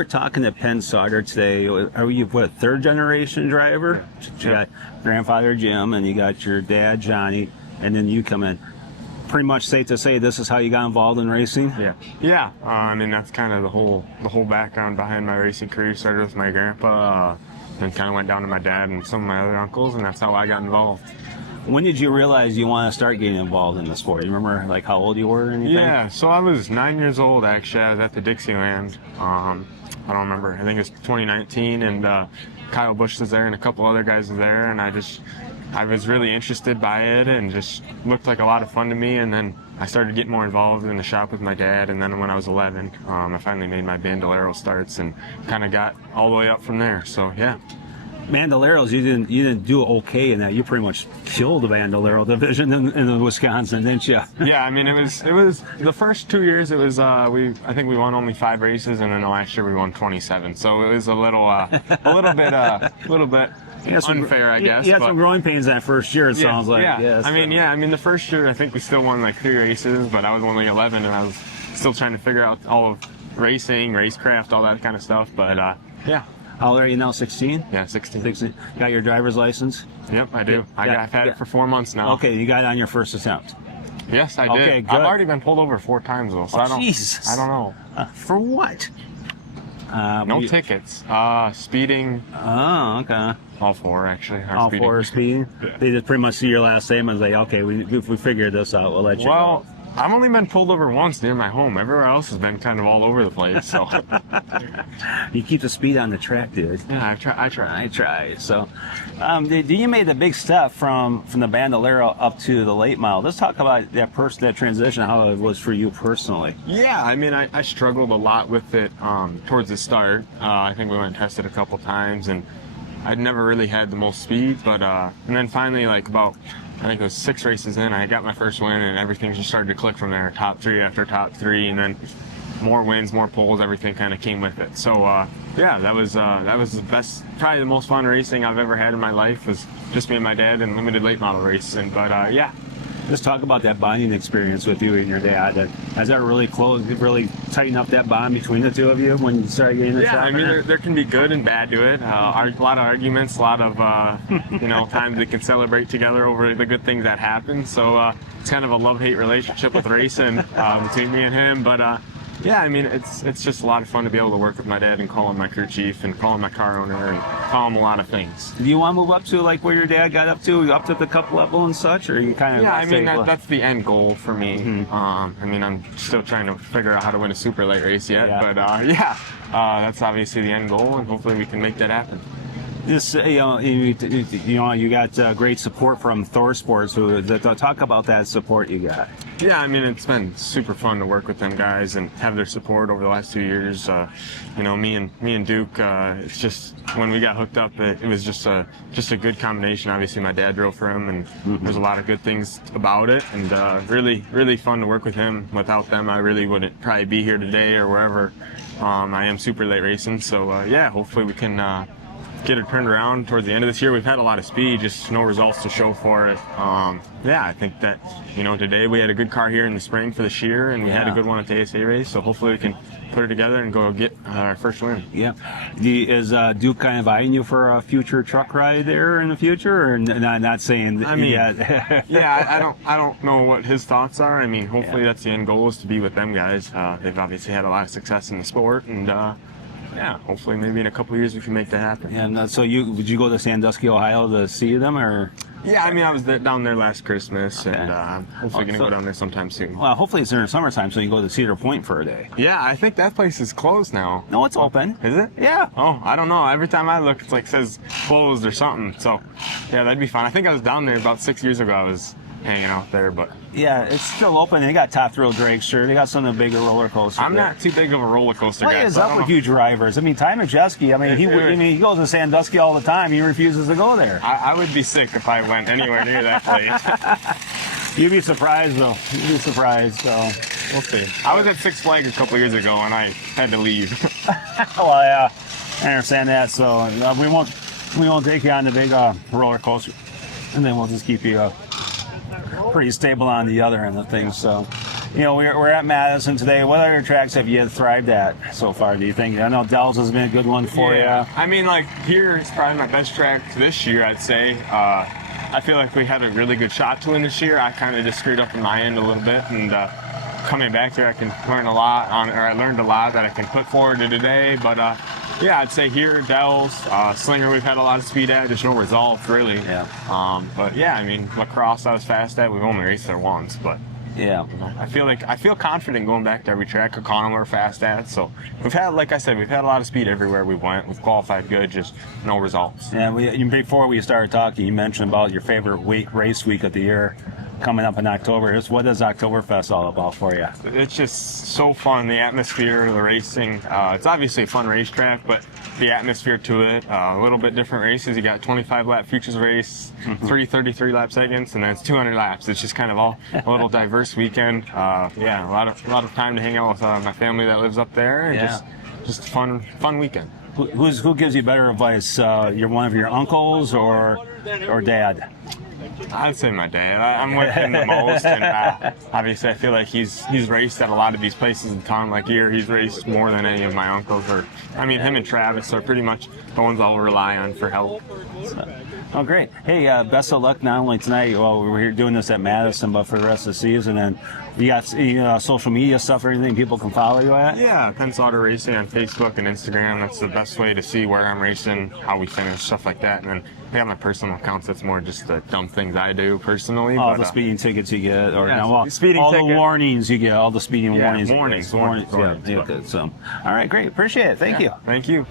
we're talking to Penn Sauter today. Are you what, third generation driver? You got grandfather Jim, and you got your dad Johnny, and then you come in. Pretty much safe to say this is how you got involved in racing? Yeah. I mean, that's kind of the whole background behind my racing career. Started with my grandpa, and kind of went down to my dad and some of my other uncles, and that's how I got involved. When did you realize you want to start getting involved in the sport? You remember like how old you were or anything? Yeah, so I was 9 years old actually. I was at the Dixieland. I don't remember. I think it was 2019, and Kyle Busch was there and a couple other guys were there, and I was really interested by it and just looked like a lot of fun to me. And then I started getting more involved in the shop with my dad. And then when I was 11, I finally made my Bandolero starts and kind of got all the way up from there. So yeah. Bandoleros, you didn't do okay in that. You pretty much killed the Bandolero division in Wisconsin, didn't you? Yeah, I mean it was the first 2 years. It was I think we won only 5 races, and then the last year we won 27. So it was a little bit unfair, I guess. You had some growing pains that first year. It sounds like. Yeah. Yes. I mean the first year I think we still won like 3 races, but I was only 11, and I was still trying to figure out all of racing, racecraft, all that kind of stuff. But yeah. How old are you now? 16? Yeah, 16. 16. Got your driver's license? Yep, I do. I've had it for 4 months now. Okay, you got it on your first attempt. Yes, I did. Okay, good. I've already been pulled over 4 times though, so I don't know. For what? No tickets. Speeding. Oh, okay. All 4 actually. All speeding. 4 are speeding? Yeah. They just pretty much see your last name and say, okay, we figured this out, we'll let you go. I've only been pulled over once near my home. Everywhere else has been kind of all over the place. So you keep the speed on the track, dude. Yeah, I try. So, you made the big step from the Bandolero up to the late model. Let's talk about that transition, how it was for you personally. Yeah, I mean, I struggled a lot with it towards the start. I think we went and tested a couple times, and I'd never really had the most speed. But and then finally, like about, I think it was 6 races in, I got my first win, and everything just started to click from there. Top 3 after top 3, and then more wins, more poles, everything kind of came with it. So yeah, that was the best, probably the most fun racing I've ever had in my life, was just me and my dad in limited late model racing. But yeah. Let's talk about that bonding experience with you and your dad. Has that really tightened up that bond between the two of you when you started getting the shop? Yeah, I mean, there can be good and bad to it. A lot of arguments, a lot of times we can celebrate together over the good things that happen. So it's kind of a love-hate relationship with racing between me and him. But yeah, I mean, it's just a lot of fun to be able to work with my dad and call him my crew chief and call him my car owner and call him a lot of things. Do you want to move up to like where your dad got up to the cup level and such, or you kind of? Yeah, I mean that's the end goal for me. Mm-hmm. I mean, I'm still trying to figure out how to win a super late race yet, but that's obviously the end goal, and hopefully we can make that happen. This, you got great support from Thor Sports. Talk about that support you got. Yeah, I mean, it's been super fun to work with them guys and have their support over the last 2 years. Me and Duke. It's just when we got hooked up, it was just a good combination. Obviously, my dad drove for him, and there's a lot of good things about it, and really fun to work with him. Without them, I really wouldn't probably be here today or wherever I am super late racing. So yeah, hopefully we can get it turned around towards the end of this year. We've had a lot of speed, just no results to show for it. Yeah, I think that today we had a good car here in the spring for this year, and we had a good one at the ASA race. So hopefully we can put it together and go get our first win. Yeah. Is Duke kind of eyeing you for a future truck ride there in the future, or not saying? I mean, yeah, I don't know what his thoughts are. I mean, hopefully that's the end goal, is to be with them guys. They've obviously had a lot of success in the sport, and yeah, hopefully maybe in a couple of years we can make that happen. And so would you go to Sandusky, Ohio to see them, or? Yeah, I mean, I was down there last Christmas, and hopefully going to go down there sometime soon. Well, hopefully it's in the summertime, so you can go to Cedar Point for a day. Yeah, I think that place is closed now. No, it's open. Is it? Yeah. Oh, I don't know. Every time I look, it's like says closed or something. So, yeah, that'd be fun. I think I was down there about 6 years ago. I was hanging out there, but yeah, it's still open. They got Top Thrill dragster. They got some of the bigger roller coasters. I'm not too big of a roller coaster guy. What is up with you drivers? I mean, Ty Majeski, he goes to Sandusky all the time. He refuses to go there. I would be sick if I went anywhere near that place. You'd be surprised, though. You'd be surprised, so we'll see. I was at Six Flags a couple years ago, and I had to leave. Well, yeah, I understand that. So we won't take you on the big roller coaster, and then we'll just keep you pretty stable on the other end of things. So we're at Madison today. What other tracks have you thrived at so far, do you think? I know Dells has been a good one for you. I mean, like, here is probably my best track this year, I'd say. I feel like we had a really good shot to win this year. I kind of just screwed up on my end a little bit, and coming back here, I can learn a lot I learned a lot that I can put forward to today. But yeah, I'd say here, Dells, Slinger, we've had a lot of speed at. There's no results really. Yeah. But yeah, I mean, lacrosse I was fast at. We've only raced there once, but yeah, I feel confident going back to every track. O'Connell we're fast at. So we've had, like I said, we've had a lot of speed everywhere we went. We've qualified good, just no results. Yeah. Before we started talking, you mentioned about your favorite race week of the year coming up in October. What is Oktoberfest all about for you? It's just so fun, the atmosphere, the racing. It's obviously a fun racetrack, but the atmosphere to it, a little bit different races. You got 25-lap futures race, 3 33-lap seconds, and then it's 200 laps. It's just kind of all a little diverse weekend. Yeah, a lot of time to hang out with my family that lives up there, and just a fun weekend. Who gives you better advice? One of your uncles or dad? I'd say my dad. I'm with him the most, and obviously I feel like he's raced at a lot of these places in town. Like here, he's raced more than any of my uncles. Him and Travis are pretty much the ones I'll rely on for help. Oh, great. Hey, best of luck not only tonight, we're here doing this at Madison, but for the rest of the season. And you got social media stuff or anything people can follow you at? Yeah, Penn Sauter Racing on Facebook and Instagram. That's the best way to see where I'm racing, how we finish, stuff like that. And then I have my personal accounts. That's more just the dumb things I do personally. All the speeding tickets you get, or speeding all ticket. the warnings you get, all the speeding warnings. Warnings. Yeah, good. So, all right, great. Appreciate it. Thank you. Thank you.